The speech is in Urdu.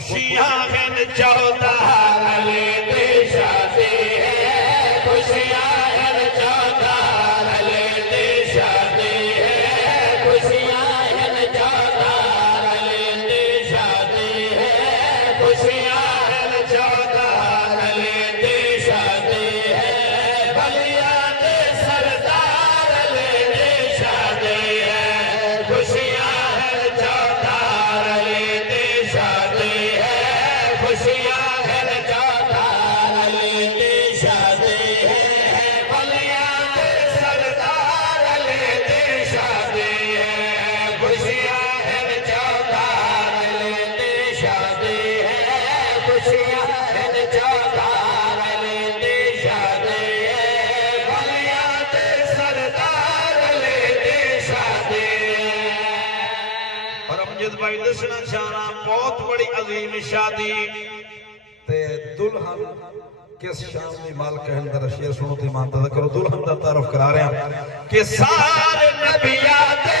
خوشیاں ہیں چودھار لیتے شادی ہے خوشیاں ہیں چودھار لیتے شادی ہے خوشیاں ہیں چودھار لیتے شادی ہے خوشیاں ہیں چودھار لیتے شادی ہے بلیا کے سردار لیتے شادی ہے خوشیاں ہیں چودھار لیتے شادی ہے خوشیاں ہیں چودھار لیتے شادی ہے بلیا کے سردار لیتے شادی ہے خوشیاں ہیں چودھار لیتے شادی ہے خوشیاں ہیں چودھار لیتے شادی ہے بلیا کے سردار لیتے شادی ہے اور امجد بھائی دسنا چاہنا بہت بڑی عظیم شادی تے دلہن کس شام دی مالک ہے اندر شیر سنو تے ایمان تذکرو دلہن دا تعارف کرا رہے ہیں کہ سارے نبیات